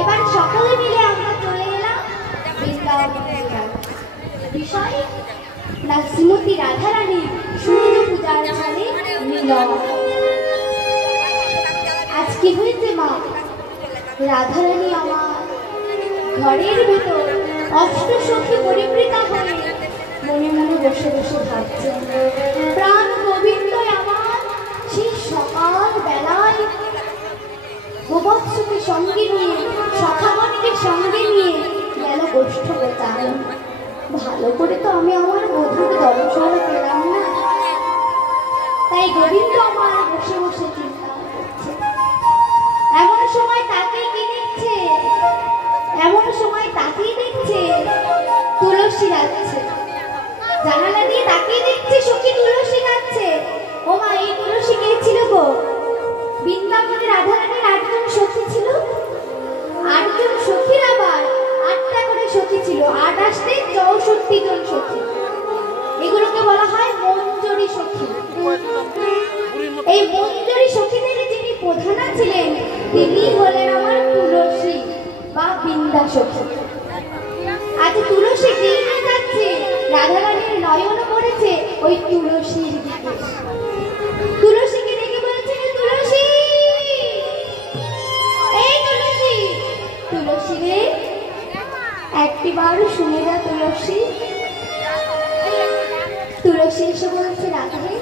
এবার সকালে মিলে আমরা চলে এলাম বিষয় না শ্রীমতী রাধারানী সূর্য পূজার ছাড়ে মিলন। আজ কি হয়েছে মা? রাধারানী আমার ঘরের ভেতর অষ্ট সখী পরিবৃতা হয়ে মনে মনে বসে বসে ভাবছেন, প্রাণ গোবিন্দ আমার সেই সকাল বেলায় গোবৎসকে সঙ্গে নিয়ে সখাগণকে সঙ্গে নিয়ে গেল গোষ্ঠ গোচারণ। ভালো করে তো আমি আমার বধূর দর্শন পেলাম না, তাই গোবিন্দ আমার বসে বসে চিন্তা করছে। এমন সময় তাকেই কি দেখছে, এমন সময় তাকেই দেখছে তুলসী যাচ্ছে, জানালা দিয়ে তাকেই দেখছে সখী তুলসী যাচ্ছে। ও মা, এই তুলসী কে ছিল গো? বৃন্দাবনে রাধারানীর 8 জন সখী ছিল। 8 জন সখীর আবার 8টা করে সখী ছিল, 8 আসতে 64 জন সখী। এগুলোকে বলা হয় মঞ্জরি সখী। এই মঞ্জরি সখীদের যিনি প্রধান ছিলেন তিনি হলেন আমার তুলসী বা বৃন্দা সখী। আজ তুলসী কি যাচ্ছে, রাধারানীর নয়ন পড়েছে ওই তুলসীর দিকে। তুলসীকে দেখে বলছে, তুলসী, এই তুলসী, তুলসী রে একটিবার শুনে যা তুলসী। তুলসী এসে বলছে, রাধে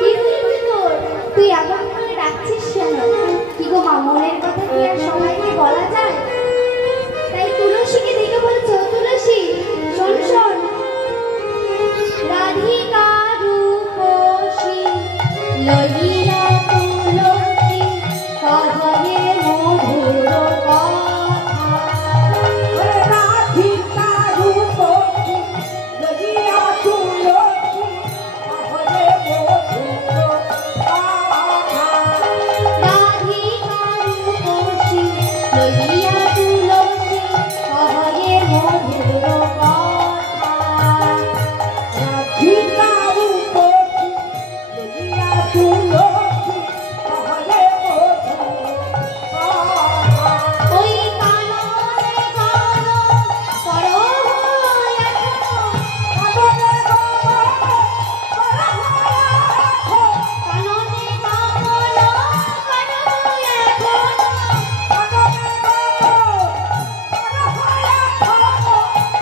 কি হয়েছে তোর? তুই এমন করে ডাকছিস কেন? কি গো মা, মনের কথা কি আর সবাইকে বলা যায়? তাই তুলসীকে দেখে বলছে, তুলসী শোন শোন, রাধিকা রূপসী লইয়া তুলসী কহে মধুর কথা। রাধিকা রূপসী লইয়া তুলসী কহে মধুর কথা। রাধিকা রূপসী লইয়া তুলসী কহে মধুর কথা। রাধিকা রূপসী লইয়া তুলসী কহে মধুর কথা। ওই কাননে গান করো এখনো, কাননে গান করো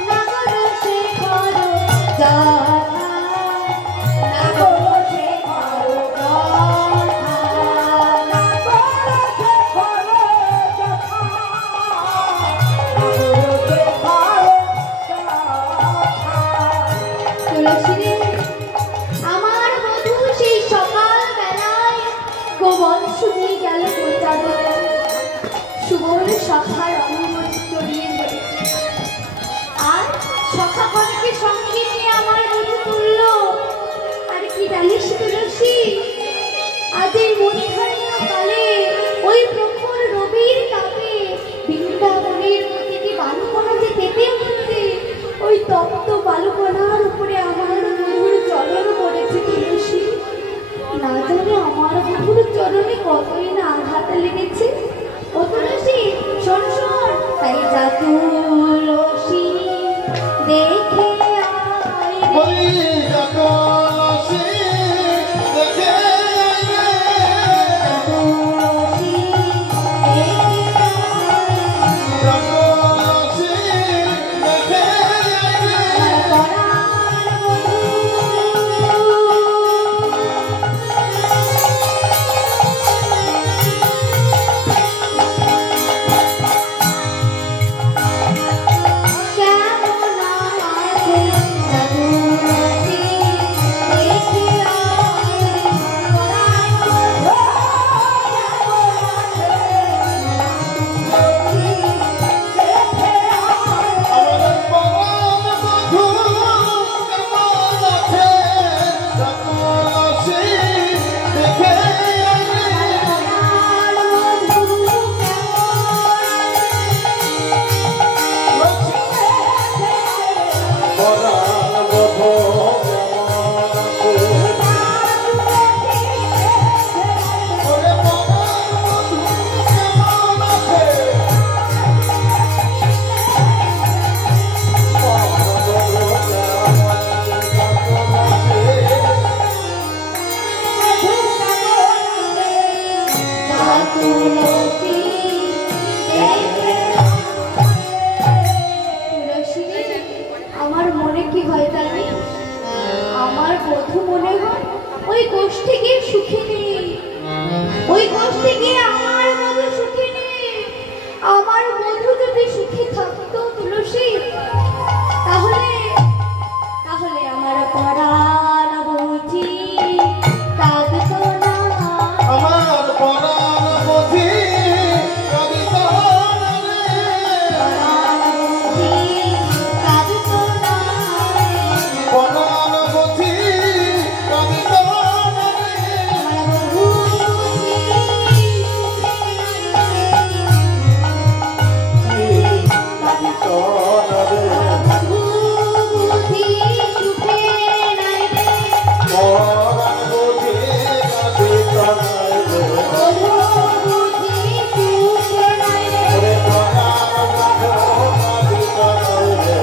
নাগর শেখর যাথা, নাগর শেখর যাথা, নাগর শেখর যাথা, নাগর শেখর যাথা। তুলসী রে, আমার বধূ সেই সকাল বেলায় গোবৎস নিয়ে গেল গোচারণ। সুবর্ণ সখার অঙ্গন জড়িয়ে ধরে আর সখাগণকে সঙ্গে নিয়ে আমার বধূ তুলল। আর কি জানিস তুলসী, আজ এই মধ্যাহ্ন কালে ওই প্রখর রবির তাপে বৃন্দাবনের প্রতিটি বালুকণা যে কেঁপে উঠছে, ওই তপ্ত বালুকণার উপরে আমার বধূর চরণ পড়েছে তুলসী। না জানি আমার বধূর চরণে কতই না আঘাত লেগেছে। ও তুলসী শোন শোন, তাই যা তুলসী দেখে আমার মনে কি হয় জানি, আমার বধূ মনে হয় ওই গোষ্ঠী গিয়ে সুখী নেই, ওই গোষ্ঠী গিয়ে আমার বধূ সুখী নেই। আমার বধূ যদি সুখী থাকতো তুলসী, তাহলে তাহলে আমার পরাণ বুঝি কাঁদতো না, আমার পরাণ বুঝি কাঁদিতো না রে, পরাণ বুঝি কাঁদতো না, পরাণ বুঝি কাঁদিতো না রে, আমার বধূ বুঝি কাঁদিতো না রে, বধূ বুঝি সুখে নাই রে, পরাণ বুঝি কাঁদিতো না রে, বধূ বুঝি সুখে নাই রে। ওরে পরাণ বুঝি কাঁদিতো না রে,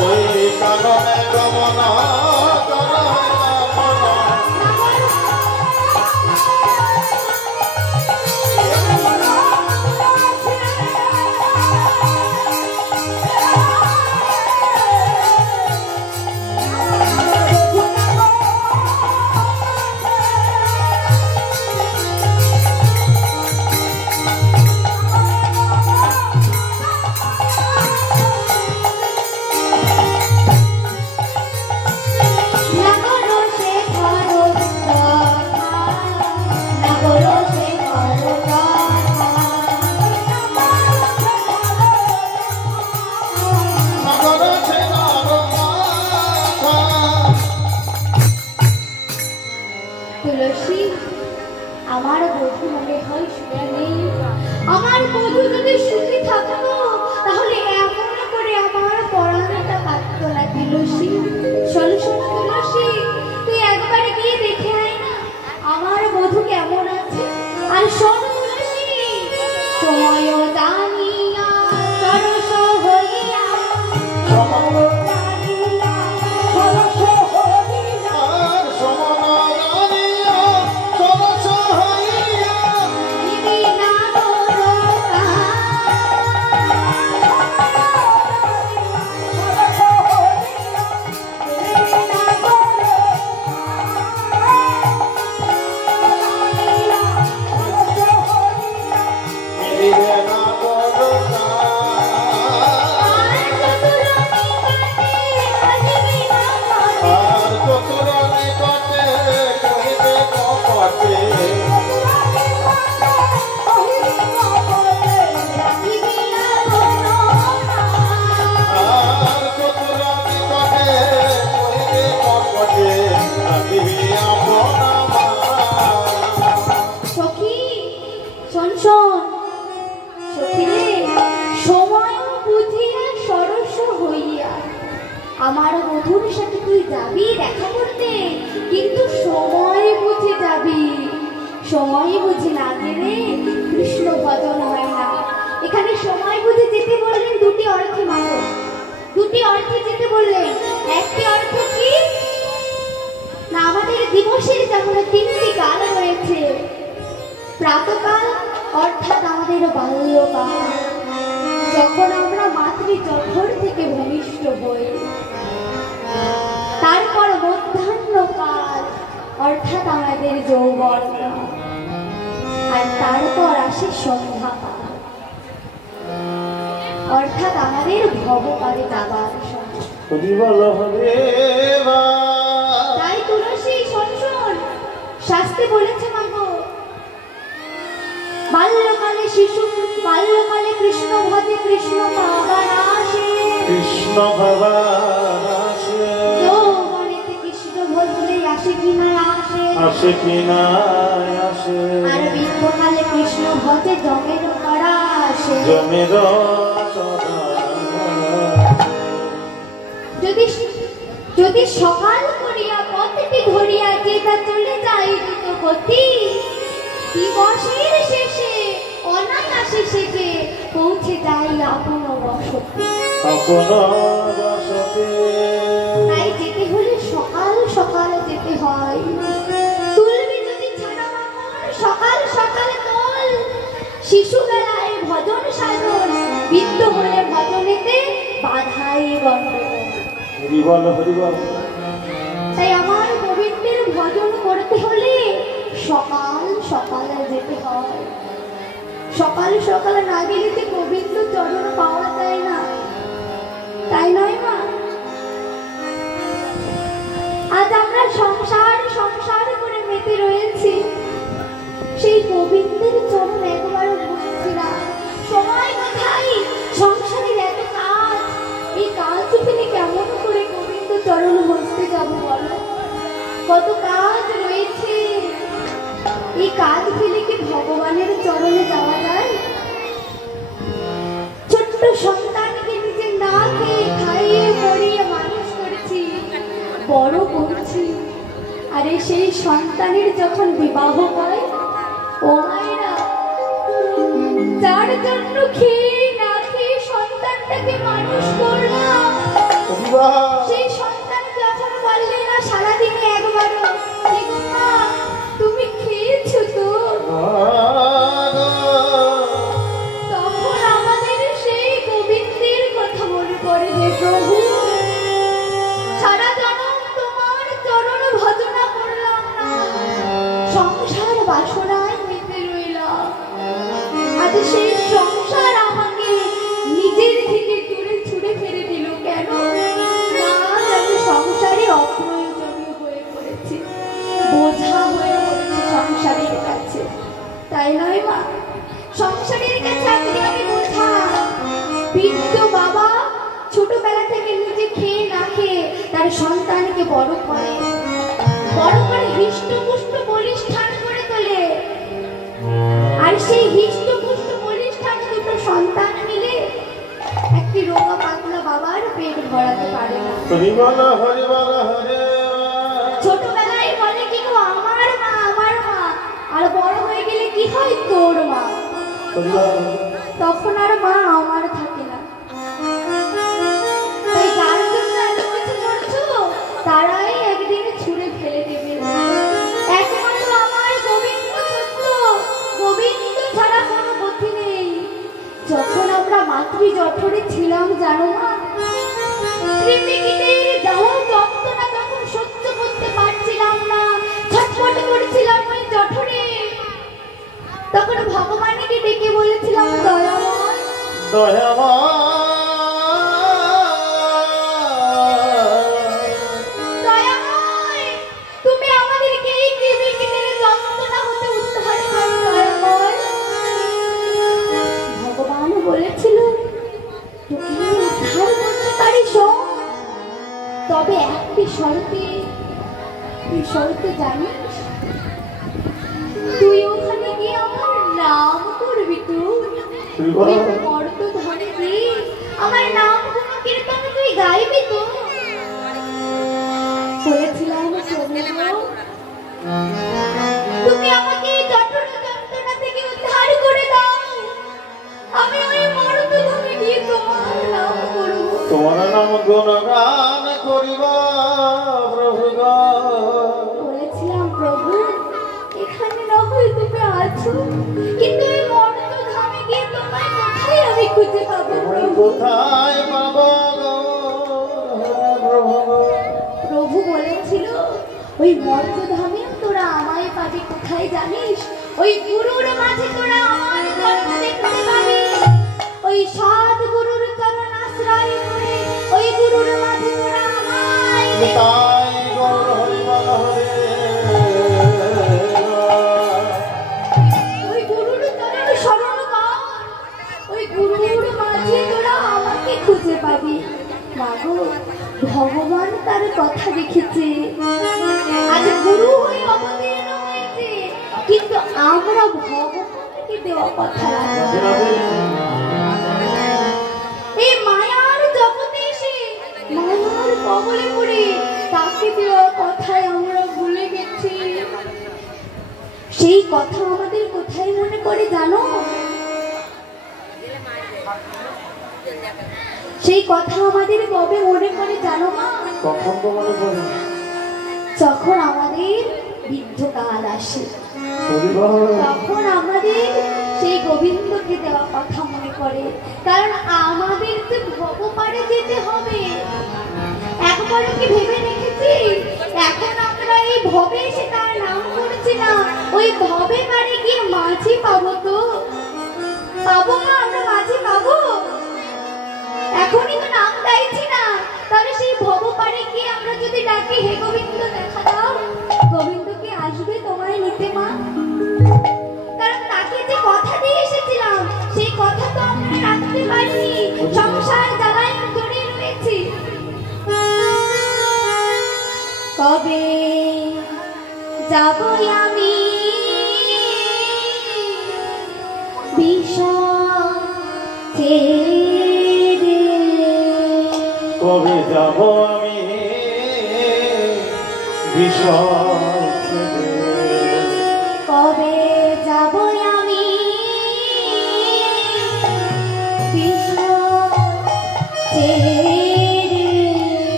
ওই কাননে গমনা তুলসী, আমার বধূ মনে হয় সুখী নেই। আমার বধূ যদি সুখী থাকতো তাহলে এমন করে আমার পড়ানোটা কাটতো না। তুলসী, শোনো শোনো তুলসী, তুই একবার গিয়ে দেখে আয় না আমার বধূ কেমন আছে। আর শোনো তুলসী, সময় জানিয়া সরস হইয়া, সময় জানিয়া সরস হইয়া, আর সমনারানিয়া সরস হইয়া, দিবি না দরকা, মিলিবে না বড়কা, আর চতুর নিকটে কহিবে কপটে, আর চতুর নিকটে কহিবে কপটে, রাখিবি আপনা মা। সখী, শোন শোন সখী রে, সময় বুঝিয়া সরস হইয়া আমার বধূর সাথে তুই যাবি দেখা করতে, কিন্তু সময় বুঝে যাবি। সময় বুঝে না গেলে কৃষ্ণ ভজন হয় না। এখানে সময় বুঝে যেতে বললেন দুটি অর্থে মাত্র, দুটি অর্থে যেতে বললেন। একটি অর্থ কি না, আমাদের দিবসের যেমন তিনটি কাল রয়েছে, প্রাতকাল অর্থাৎ আমাদের বাল্যকাল, যখন আমরা মাতৃজঠর থেকে ভূমিষ্ঠ হই, তারপর মধ্যাহ্নকাল অর্থাৎ আমাদের যৌবনকাল, আর তারপর আসে সন্ধ্যাকাল অর্থাৎ আমাদের ভবকালে যাবার সময়। হরি বল হরে বা, তাই তুলসী শোন শোন, শাস্ত্রে বলেছে মাগো, বাল্যকালে শিশু, বাল্যকালে কৃষ্ণ ভজে কৃষ্ণ পাবার আসে, কৃষ্ণ ভগবান আসে, যৌবনেতে কৃষ্ণ ভজলে আসে কি না আসে, আসে কি না আসে, আর বৃদ্ধকালে কৃষ্ণ ভজে জমের করা আসে। জমির যদি যদি সকাল করিয়া পথটি ধরিয়া যেটা চলে যায় দ্রুত গতি, দিবসের শেষে অনায়াসে সেজে পৌঁছে যায় আপন বসতি। তাই যেতে হলে সকাল সকাল যেতে হয়। তুলবি যদি ছাড়া সকাল সকাল তোল, শিশুবেলায় ভজন সাধন, বৃদ্ধ হলে ভজনেতে বাধাই গণ্ডগোল। তাই আমার গোবিন্দের ভজন করতে হলে সকাল সকালে যেতে হয়। সকাল সকালে না গেলে যে গোবিন্দ চরণ পাওয়া যায় না, তাই নয় মা? আজ আমরা সংসার সংসার করে মেতে রয়েছি, সেই গোবিন্দের চরণ একবারও ভুলছি না। সময় কোথায়? সংসারের এত কাজ, এই কাজ ফেলে কেমন করে গোবিন্দ চরণ বসতে যাবো বলো? কত কাজ রয়েছে, এই কাজ ফেলে কি ভগবানের চরণে যাওয়া যায়? ছোট্ট সন্তানকে নিজে না খেয়ে খাইয়ে পড়িয়ে মানুষ করেছি, বড় করছি, আরে সেই সন্তানের যখন বিবাহ হয়, ও মায়েরা যার জন্য খেয়ে না খেয়ে সন্তানটাকে মানুষ করলাম, সেই সন্তান যখন বললে না সারাদিনে একবারও তুমি খেয়েছো তো, তখন আমাদের সেই গোবিন্দের কথা মনে পড়ে। হে প্রভু, সারা জনম তোমার চরণ ভজনা করলাম না, সংসার বাসনায় মেতে রইলাম। আজ সেই সংসার আমাকে নিজের থেকে দূরে ছুড়ে ফেলে দিল কেন? না, আমি সংসারে অপ্রয়োজনীয় হয়ে পড়েছি, বোঝা হয়ে পড়েছে সংসারের কাছে, তাই নয় মা? সংসারের কাছে আজকে আমি বোঝা। বৃদ্ধ বাবা ছোটবেলা থেকে নিজে খেয়ে না খেয়ে তার সন্তানকে বড় করে হৃষ্টপুষ্ট বলিষ্ঠান করে তোলে, আর সেই হৃষ্টপুষ্ট বলিষ্ঠান দুটো সন্তান মিলে একটি রোগা পাতলা বাবার পেট ভরাতে পারে না। ছোটবেলায় বলে কি গো আমার মা, আমার মা, আর বড় হয়ে গেলে কি হয়? তোর মা। তখন আর মা আমার থাকে না। তাই যার জন্য এত কিছু করছো, তারাই একদিন ছুঁড়ে ফেলে দেবে। একমাত্র আমার গোবিন্দ সত্য, গোবিন্দ ছাড়া কোনো গতি নেই। যখন আমরা মাতৃ জঠরে ছিলাম জানো না, ত্রিপিটকের জ্বালা যন্ত্রণা যখন সহ্য করতে পারছিলাম না, ছটফট করছিলাম ওই জঠরে, তখন ভগবানকে ডেকে বলেছিলাম দয়াময়, দয়াময়, তুমি আমাদেরকে এই ত্রিপিটকের যন্ত্রণা হতে উদ্ধার করো দয়াময়। ভগবান বলেছিল তোকে উদ্ধার করতে পারি শোন, তবে একটি শর্তে। এই শর্তে জানিস? তুই ওখানে গিয়ে আমার নাম করবি, তুই মর্তধামে গিয়ে আমার নাম কোনো কীর্তন তুই গাইবি তো। বলেছিলাম তুমি আমাকে জঠর যন্ত্রণা থেকে উদ্ধার করে দাও, আমি ওই মর্তধামে গিয়ে তোমার নাম করব, তোমার নাম গুণগান করিব প্রভু। বলেছিলাম প্রভু এখানে না হয় তুমি আছো, কিন্তু এই মর্তধামে গিয়ে তোমায় কোথায় আমি খুঁজে পাবো প্রভু? কোথায় পাবো প্রভু? প্রভু বলেছিল ওই মর্তধামে তোরা আমায় পাবি কোথায় জানিস? ওই গুরুর মাঝে তোরা আমার জন্ম দেখতে পাবি, ওই সৎ গুরুর চরণ আশ্রয় করে ওই গুরুর মাঝে তোরা আমায় তাই গৌর হরিবল হরে। ওই গুরুর চরণ শরণ কর, ওই গুরুর মাঝে তোরা আমাকে খুঁজে পাবি। মাগো, ভগবান তার কথা রেখেছে, আজ গুরু হয়ে অবতীর্ণ হয়েছে, কিন্তু আমরা ভগবানকে দেওয়া কথা রাখবো। কবলে পড়ে তাকে দেওয়া কথায় আমরা ভুলে গেছি। সেই কথা আমাদের কোথায় মনে পড়ে জানো? সেই কথা আমাদের কবে মনে পড়ে জানো মা? কখন তো মনে পড়ে? যখন আমাদের বৃদ্ধকাল আসে, তখন আমাদের সেই গোবিন্দকে দেওয়া কথা মনে পড়ে। কারণ আমাদের তো ভবপারে যেতে হবে। একবারও কি ভেবে দেখেছি এখন আমরা এই ভবে এসে তার নাম করছি না, ওই ভবে পারে গিয়ে মাঝি পাবো? তো পাবো না? আমরা মাঝি পাবো? এখনই তো নাম গাইছি না, তাহলে সেই ভবপারে গিয়ে আমরা যদি ডাকি হে গোবিন্দ দেখা দাও, গোবিন্দ কি আসবে তোমায় নিতে মা? কারণ তাকে যে কথা দিয়ে এসেছিলাম সেই কথা তো আমরা রাখতে পারিনি, সংসার জ্বালায় জড়িয়ে রয়েছি। কবে যাব আমি বিষয় ছেড়ে, কবে যাব আমি বিষয় ছেড়ে, কবে যাব আমি বিষয় ছেড়ে,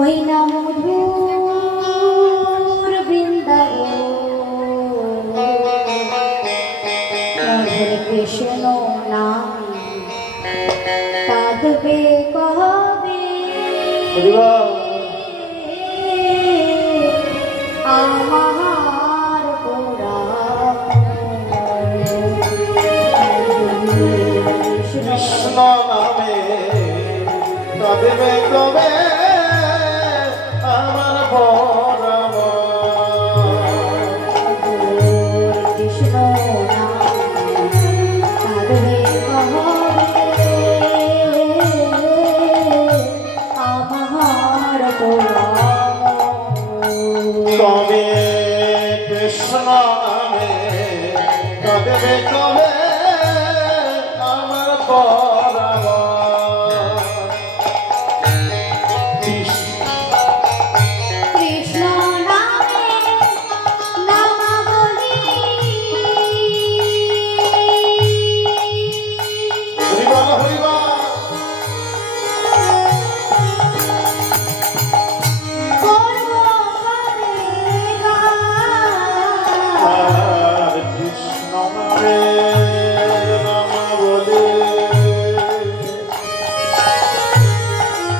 ওই না মধুর বৃন্দাবন, মধুর কৃষ্ণ নাম কাঁদবে কবে আমার পোড়া কৃষ্ণ নামে কাঁদবে কবে আমার পরম, কৃষ্ণ নাম কাঁদবে কবে আমার পোড়া, কবে কৃষ্ণ নামে কাঁদবে কবে আমার পরম, কৃষ্ণ নামে নামাবলি, হরিবল হরিবল করব কবে গান, আর কৃষ্ণ নামে নাম বলে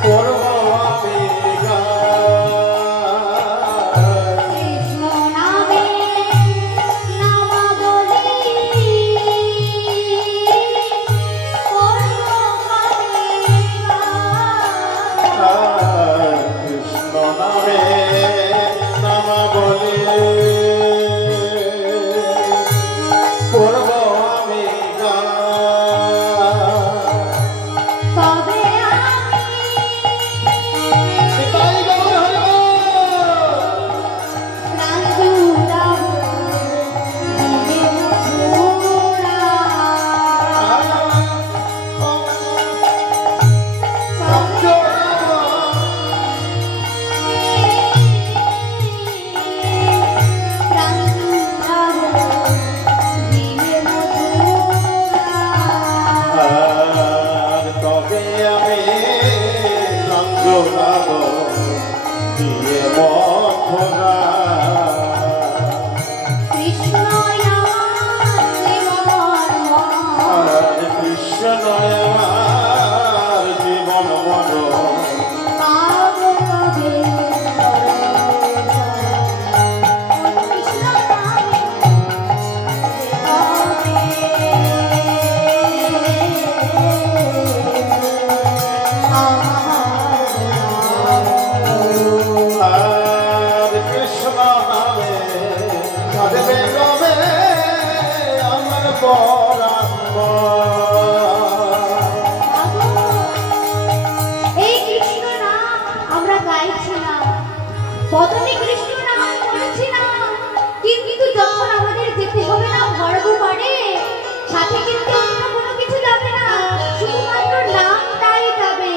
করব আমি গান, কৃষ্ণ নামে নামাবলি, করব কবে গান, আর কৃষ্ণ নামে নাম বলে করব আমি গান, কবে আমি তাই গান হরিবল প্রাণ জুড়াবো দিলে মধুরা, কবে প্রাণ জুড়াবো দিলে মধুরা, আর তবে আমি রঙ্গলাব দিয়ে মথুরা, কৃষ্ণ আমার জীবন মন, আর কৃষ্ণ আমার জীবন মন, পাবো কবে দর্শন, কৃষ্ণ নামে আর কৃষ্ণ নামে কাঁদবে কবে আমার পরাণ, এই কৃষ্ণ নাম আমরা গাইছি না, বদনে কৃষ্ণ নাম করেছি না, কিন্তু যখন আমাদের যেতে হবে না ভর্গ পারে, সাথে কিন্তু অন্য কোনো কিছু যাবে না, শুধুমাত্র নামটাই যাবে।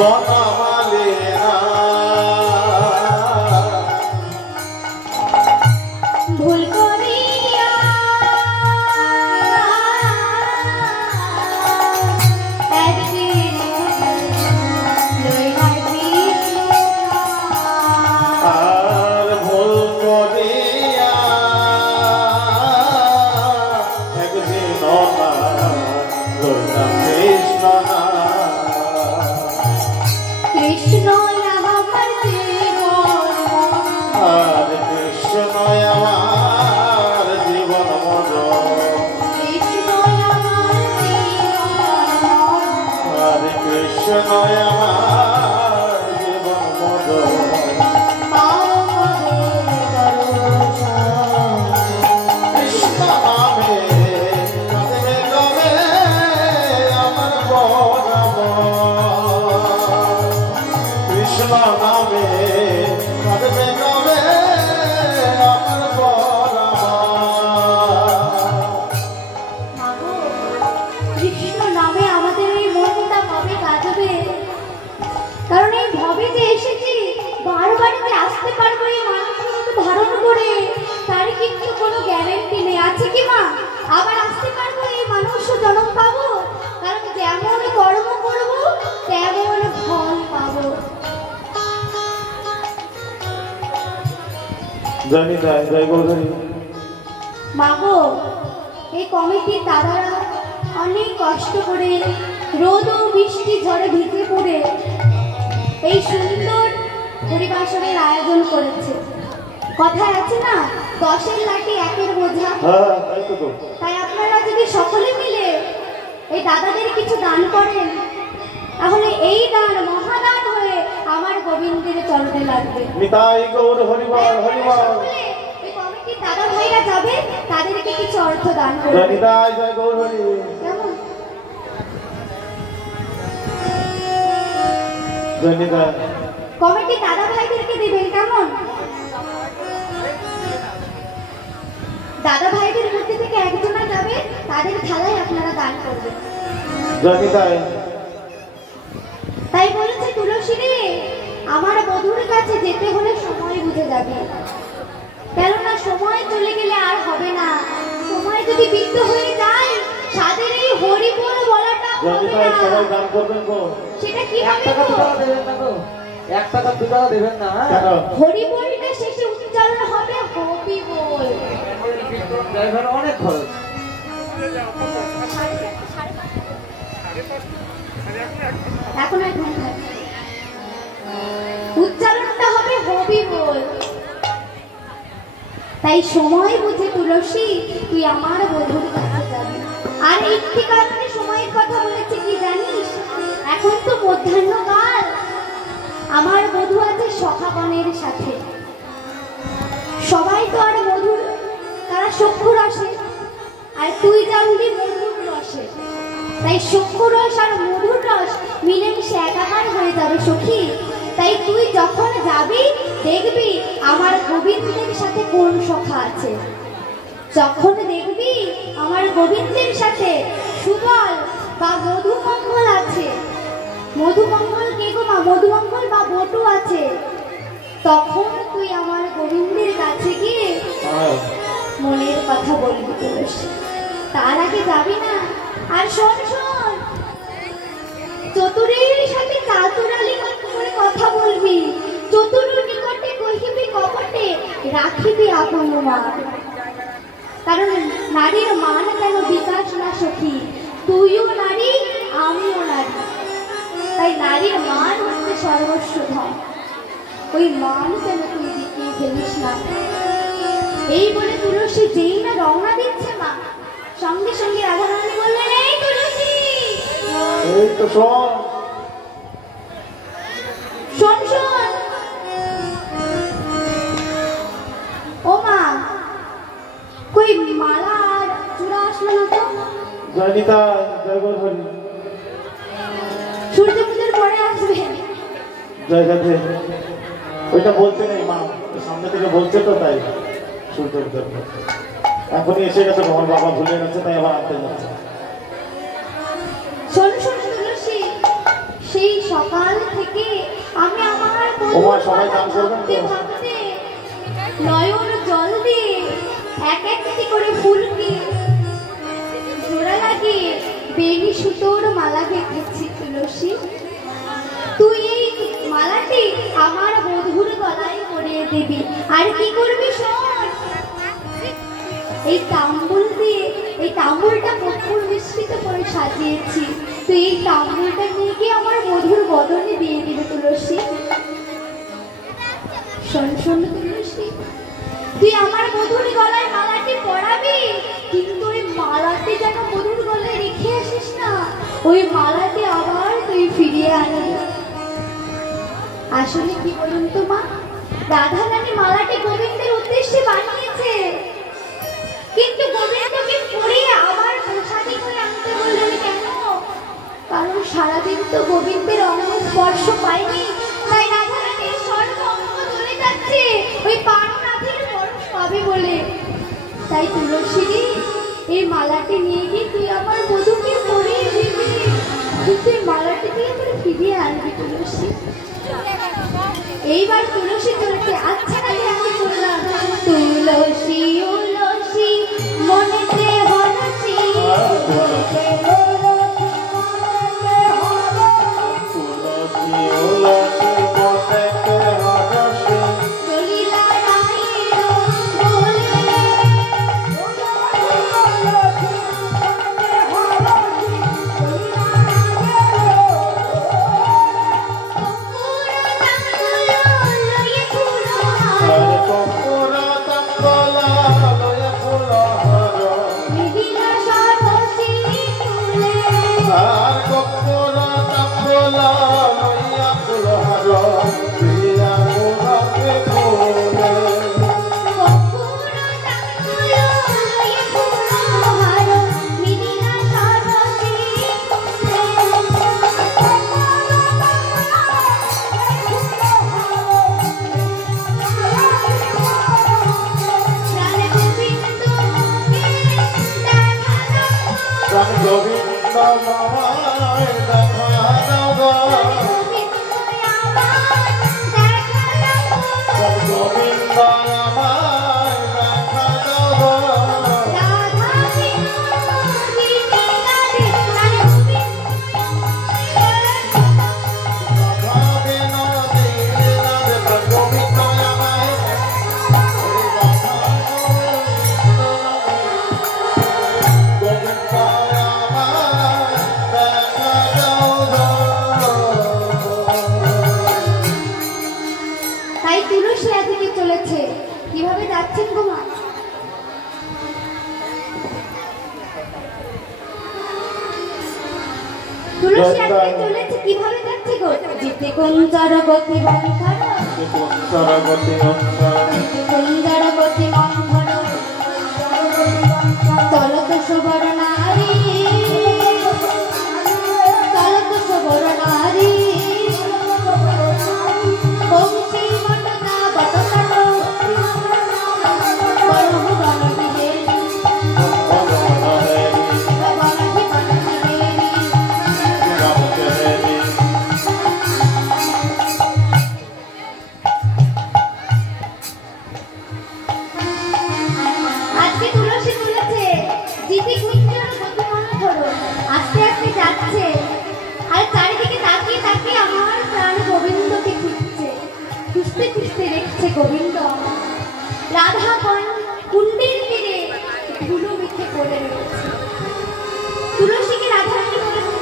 বনমালীরা ভুল করিয়া একদিন লইলা কৃষ্ণ আর ভুল করিয়া একদিন না লইলাম কৃষ্ণ না। কৃষ্ণ আমার জীবন আর কৃষ্ণ আমার জীবন মজ কৃষ্ণ আমার জীবন আর কৃষ্ণ আমার জীবন মজ কৃষ্ণ নামে কাঁদবে গলে আমার বরাব কৃষ্ণ নামে কাঁদবে গলে আমার বরাব কৃষ্ণ নামে আমাদের এই মনটা কবে কাঁদবে? কারণ এই ভবে যে এসেছি বারবার যে আসতে পারবো এই মানুষের মতো ধারণ করে তার কিন্তু কোনো গ্যারেন্টি নেই, আছে কি মা? আবার আসতে পারবো এই মানুষ জন্ম পাবো? কারণ যেমন কর্ম করবো তেমন ফল পাবো। জানি তাই জয় গৌরী মাগো, এই কমিটির দাদারা অনেক কষ্ট করে রোদ ও বৃষ্টি ঝড়ে ভিজে পড়ে এই সুন্দর পরিবাসনের আয়োজন করেছে। কথায় আছে না, 10-এর লাঠি 1-এর বোঝা। হ্যাঁ তাই তো। তাই আপনারা যদি সকলে মিলে এই দাদাদের কিছু দান করেন তাহলে এই দান মহাদান হয়ে আমার গোবিন্দের চরণে লাগবে। নিতাই গৌর হরিবল তাই আপনারা হরিবল সকলে এই কমিটির দাদা ভাইরা যাবে, তাদেরকে কিছু অর্থ দান জয় করবে। নিতাই জয় গৌর হরি কেমন? জয় নিতাই কমিটি দাদা ভাইদেরকে দিবেন, কেমন? দাদা ভাইদের মধ্যে থেকে একজনা যাবে, তাদের থালায় আপনারা দান করবেন। জয় নিতাই তাই বলেছে তুলসী রে, আমার বধুর কাছে যেতে হলে সময় বুঝে যাবে, কেননা সময় চলে গেলে আর হবে না। সময় যদি বিদ্ধ হয়ে যায় সাদের এই হরিবোল বলাটা জয় হবে নিতাই না। সবাই দান করবেন গো। সেটা কি 1 টাকা 2 টাকা দেবেন না গো, 1 টাকা 2 টাকা দেবেন না। কেন? হরিবোলটা শেষে উচ্চারণ হবে হবি বল। ড্রাইভার অনেক খরচ। এখন আর ঘুম থাকে। উচ্চারণটা হবে হবি বল। তাই সময় বুঝে তুলসী তুই আমার বধুর কাছে যাবি। আর একটি কারণে সময়ের কথা বলেছে কি জানিস? এখন তো মধ্যাহ্নকাল, আমার বধূ আছে সখাগণের সাথে। সবাই তো আর মধুর, তারা চক্ষু রসে, আর তুই যাবি মধুর রসে। তাই চক্ষু রস আর মধুর রস মিলেমিশে একাকার হয়ে যাবে সখী। তাই তুই যখন যাবি দেখবি আমার গোবিন্দের সাথে কোন সখা আছে। যখন দেখবি আমার গোবিন্দের সাথে সুবল বা মধুমঙ্গল আছে, মধুমঙ্গল কে গো মা? মধুমঙ্গল বা বটু আছে, তখন তুই আমার গোবিন্দের কাছে গিয়ে মনের কথা বলবি তুলসী। তার আগে যাবি না। আর শোন শোন, চতুরের সাথে চাতুরালি করে কথা বলবি। চতুর নিকটে কহিবি কপটে, রাখিবি আপন মান। কারণ নারীর মান কেন বিকাশ না সখী, তুইও নারী আমিও নারী। তাই নারীর মান হচ্ছে সর্বস্ব ধন, ওই মান যেন তুই দিকে ফেলিস না। এই বলে তুলসী যেই না রওনা দিচ্ছে মা, সঙ্গে সঙ্গে রাধারানী বললেন, এই তুলসী এই তো শোন শোন শোন। ও মা, কই মালা আর চূড়া আসলো না তো? জয় নিতাই জয় গৌর হরি সূর্য পুজোর পরে আসবে। জয় রাধে। ওইটা বলতে নেই মা, সামনে থেকে বলছে তো তাই শুনতে এখনই এসে গেছে, আমার বাবা ভুলে গেছে তাই আবার আনতে যাচ্ছে। শোনো শোনো তুলসী, সেই সকাল থেকে আমি আমার ওমা, সবাই গান করবেন তো? ভাবতে নয়ন জল দিয়ে এক একটি করে ফুলকে জোড়া লাগিয়ে বেনি সুতোর মালা গেঁথেছি তুলসী। তুই এই মালাটি আমার বধুর গলায় পরিয়ে দিবি। আর কি করবি শোন, এই তাম্বুল দিয়ে, এই তাম্বুলটা কর্পূর মিশ্রিত করে সাজিয়েছি, তুই এই তাম্বুলটা নিয়ে গিয়ে আমার বধুর বদনে দিয়ে দিবে তুলসী। শোন শোন তুলসী, তুই আমার বধুর গলায় মালাটি পরাবি, কিন্তু ওই মালাটি যেন বধুর গলায় রেখে আসিস না, ওই মালাটি আবার তুই ফিরিয়ে আনবি। আসলে কি বলুন তো মা, রাধা রানী মালাটি গোবিন্দের উদ্দেশ্যে বানিয়েছে, কিন্তু গোবিন্দকে পরিয়ে আবার প্রসাদী করে আনতে বললেন কেন? কারণ সারাদিন তো গোবিন্দের অঙ্গ স্পর্শ পায়নি, তাই রাধা রানীর সর্ব অঙ্গ চলে যাচ্ছে ওই পারনাথের পরশ পাবে বলে। তাই তুলসী, এই মালাটি নিয়ে গিয়ে তুই আমার বধূকে পরিয়ে দিবি, কিন্তু এই মালাটি তুই আমার ফিরিয়ে আনবি তুলসী। এইবার তুলসী চলেছে। আচ্ছা তাহলে আমি বললাম, তুলসী উলসী মনেতে হরসী, তুলসী উলসী মনেতে হরসী, চলিলা রাইল বলে কর্পূর তাম্বুল লয়ে ফুলহার, মিহিলা সরসী তুলে আর কর্পূর তাম্বুল লইয়া ফুলহার, প্রিয়া গুণকে ফুলে। কর্পূর তাম্বুল লয়ে ফুলহার, মিহিলা সরসী প্রাণে গোবিন্দকে দেখা দাও, প্রাণ গোবিন্দ মামায় দেখা দাও গো, গোবিন্দ আমার দেখা দাও, প্রাণ গোবিন্দ আমায় দেখা দাও গো, রাধা বিনোদিনী রাধে, প্রাণে গোবিন্দ রাধা বিনোদিনী রাধে, প্রাণ গোবিন্দ আমায়, গোবিন্দ আমায় দেখা দাও গো। তাই তুলসী এদিকে চলেছে। কিভাবে যাচ্ছেন গো মা? তুলসী এদিকে চলেছে, কিভাবে যাচ্ছে গো? জিতে কুঞ্জর গতি মন্থর, সরবতী অক্ষর, জিতে কুঞ্জর গতি মন্থর, চলত সুবর নারী, চলত সুবর নারী, বংশী বটতা বটকাট, বরহ বনবি দেবী, বনবি বনবি দেবী। আজকে তুলসী তুলেছে, জিতি কুঞ্জর গতি মন্থর, আস্তে আস্তে যাচ্ছে, আর চারিদিকে তাকিয়ে তাকিয়ে আমার প্রাণ গোবিন্দকে খুঁজছে, খুঁজতে খুঁজতে দেখছে গোবিন্দ আমার রাধা কুণ্ডের তীরে ধুলো মেখে পড়ে রয়েছে। তুলসীকে রাধা রানী বলেছে,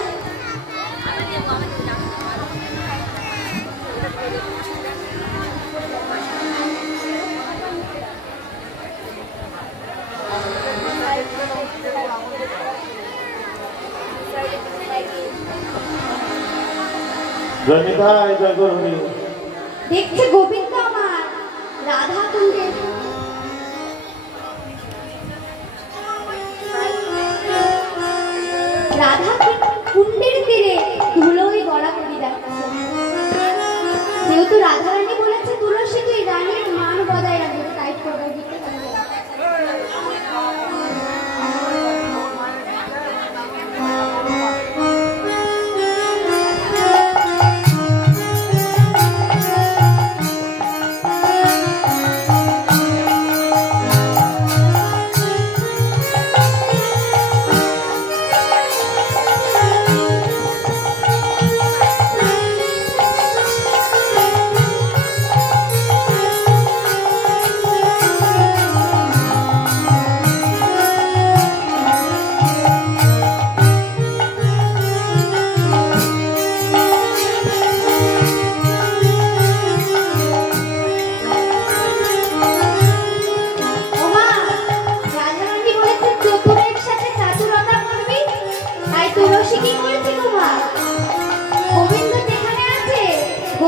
জয়নিতাই জয় গরুণী, দেখছে গোবিন্দ আমার রাধা কুণ্ডের রাধা কুণ্ডের তীরে ধুলোয় গড়াগড়ি যাচ্ছে। যেহেতু রাধা রানী বলেছে তুলসী তুই রানীর মান বজায় রাখবে, টাইট করবে দিতে পারবে।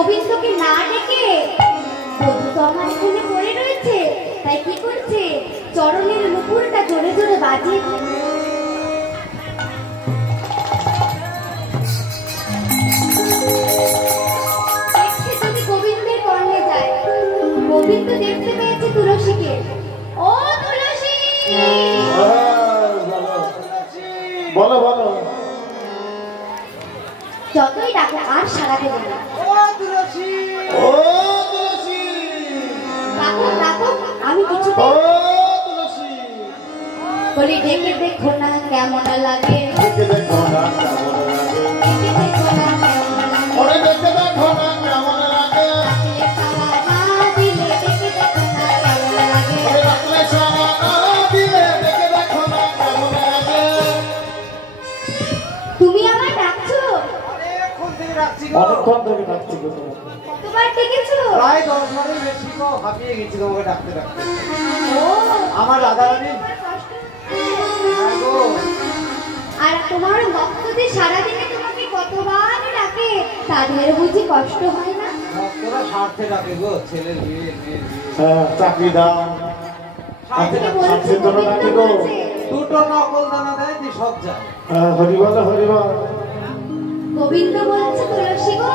গোবিন্দকে না ডেকে বধূ তো আমার এখানে পড়ে রয়েছে, তাই কি করছে চরণের নুপুরটা জোরে জোরে বাজিয়ে দেখছে যদি গোবিন্দের কর্ণে যায়। গোবিন্দ দেখতে পেয়েছে তুলসীকে। ও তুলসী, বলো বলো। যতই ডাকে আর সাড়া দেবে না। ও তুলসী, ডাকো ডাকো, আমি কিছু ও তুলসী, বলি ডেকে দেখো না কেমন লাগে, দেখে দেখো না কেমন লাগে, ডেকে দেখো না কেমন লাগে, ওরে দেখে দেখো না কেমন লাগে, ডাকলে সাড়া না দিলে ডেকে দেখো না কেমন লাগে। ওরে ডাকলে সাড়া না দিলে দেখে দেখো না কেমন লাগে। তুমি আমায় ডাকছো? অনেকক্ষণ থেকে ডাকছি গো। অনেকক্ষণ ধরে ডাকছি গো তোমাকে। কতবার ডেকেছো? প্রায় 10 বারের বেশি গো, হাঁপিয়ে গেছি তোমাকে ডাকতে ডাকতে। ও আমার রাধারানী কষ্ট। হ্যাঁ গো, আর তোমার ভক্তদের সারাদিনে তোমাকে কতবার ডাকে, তাদের বুঝি কষ্ট হয় না? ভক্তরা স্বার্থে ডাকে গো, ছেলের বিয়ে মেয়ের বিয়ে। হ্যাঁ, চাকরি দাও, স্বার্থে কে ডাকে। বলছে? শান্তির জন্য গোবিন্দ ডাকি গো। বলছে। দুটো নকল দানা দেয় দি সব যায়। হরি বল হরি বল। গোবিন্দ বলছে তুলসী গো,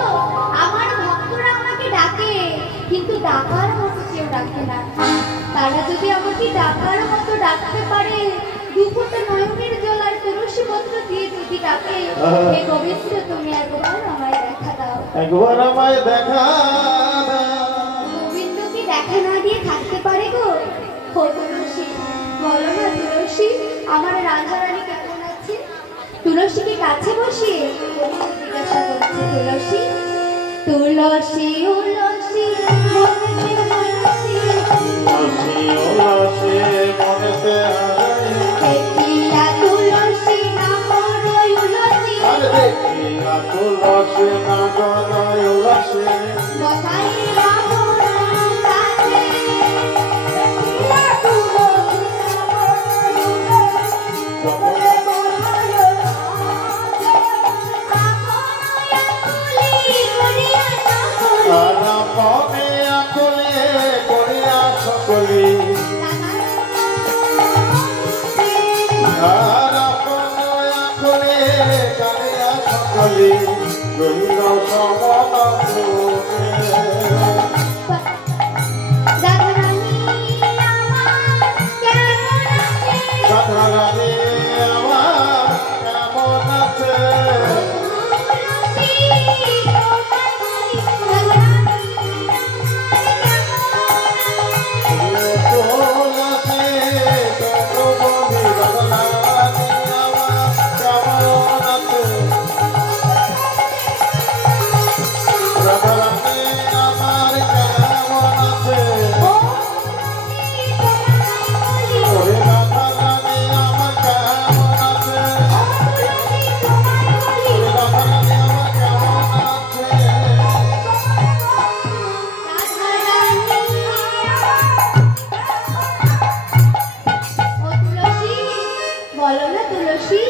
আমার ভক্তরা আমাকে ডাকে, কিন্তু ডাকার মতো কেউ ডাকে না। তারা যদি আমাকে ডাকার মতো ডাকতে পারে, দুফোঁটা নয়নের জল আর তুলসী পত্র দিয়ে যদি ডাকে, হে গোবিন্দ তুমি একবার আমায় দেখা দাও। একবার আমায় দেখা দাও। গোবিন্দ কি দেখা না দিয়ে থাকতে পারে গো? ও তুলসী, বলো না তুলসী, আমার রাধারানী কেমন আছে? তুলসীকে কাছে বসিয়ে গোবিন্দ জিজ্ঞাসা করছে, তুলসী তুলসী উলসী মনেতে মনসী, তুলসী উলসী মনেতে হারাই, দেখিয়া তুলসী নামর উলসী, আরে দেখিয়া তুলসী নাগর উলসী, বসাইয়া মোর কাছে, দেখিয়া তুলসী নামর উলসী, আর মনে আকুলে করিয়া সকলি, আর মনে আকুলে করিয়া সকলি, রইল সমন ভূমে। রাধারানী আমার কেমন আছে? তুলসী কেন বলি রাধারানী আমার কেমন আছে? রাধারানী আমার কেমন আছে? ওরে রাধারানী আমার কেমন আছে? ওরে রাধারানী আমার কেমন আছে? বলো না তুলসী,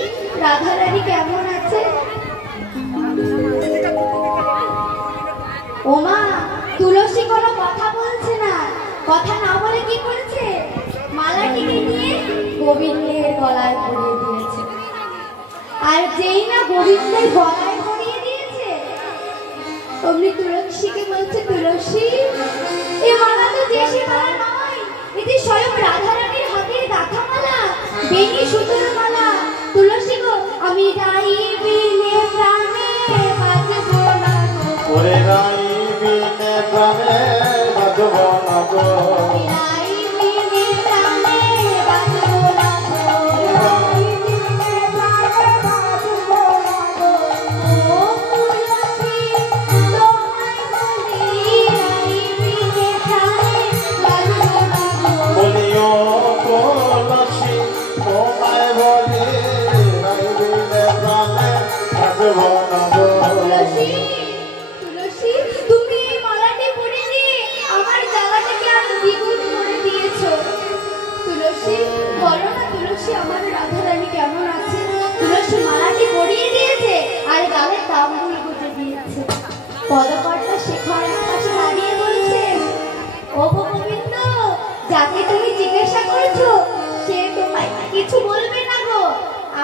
রাধারানী কেমন আছে? ওমা, তুলসী কোনো কথা বলছে না। কথা না বলে কি করেছে? মালাটিকে নিয়ে গোবিন্দের গলায় পরিয়ে দিয়েছে। আর যেই না গোবিন্দের গলায় পরিয়ে দিয়েছে, অমনি তুলসীকে বলছে, তুলসী এ মালা তো দেশি মালা নয়, এটি স্বয়ং রাধারানীর হাতের গাঁথা মালা, বেনি সুতোর মালা। তুলসী গো, আমি গাইবিনে প্রাণে বাজব না গো, ওরে রাইবিনে প্রাণে বাজব না গো, গাইবিনে প্রাণে বাজব না গো, গাইবিনে প্রাণে বাজব না গো। ও তুলসী তোমায় বলি, গাইবিনে প্রাণে বাজব না গো। বলিও তুলসী তোমায় বলি, রাইবিনে প্রাণে বাজব না গো। তুলসী, তুলসী, তুমি এই মালাটি পরে দিয়ে আমার জ্বালাটাকে আরো দ্বিগুণ করে দিয়েছো। তুলসী, বলো না তুলসী, আমার রাধারানী কেমন আছে? তুলসী মালাটি পরিয়ে দিয়েছে আর গালে তাম্বুল গুঁজে দিয়েছে, পদকর্তা শেখর যাকে তুমি জিজ্ঞাসা করেছো সে তোমায় কিছু বলবে না গো।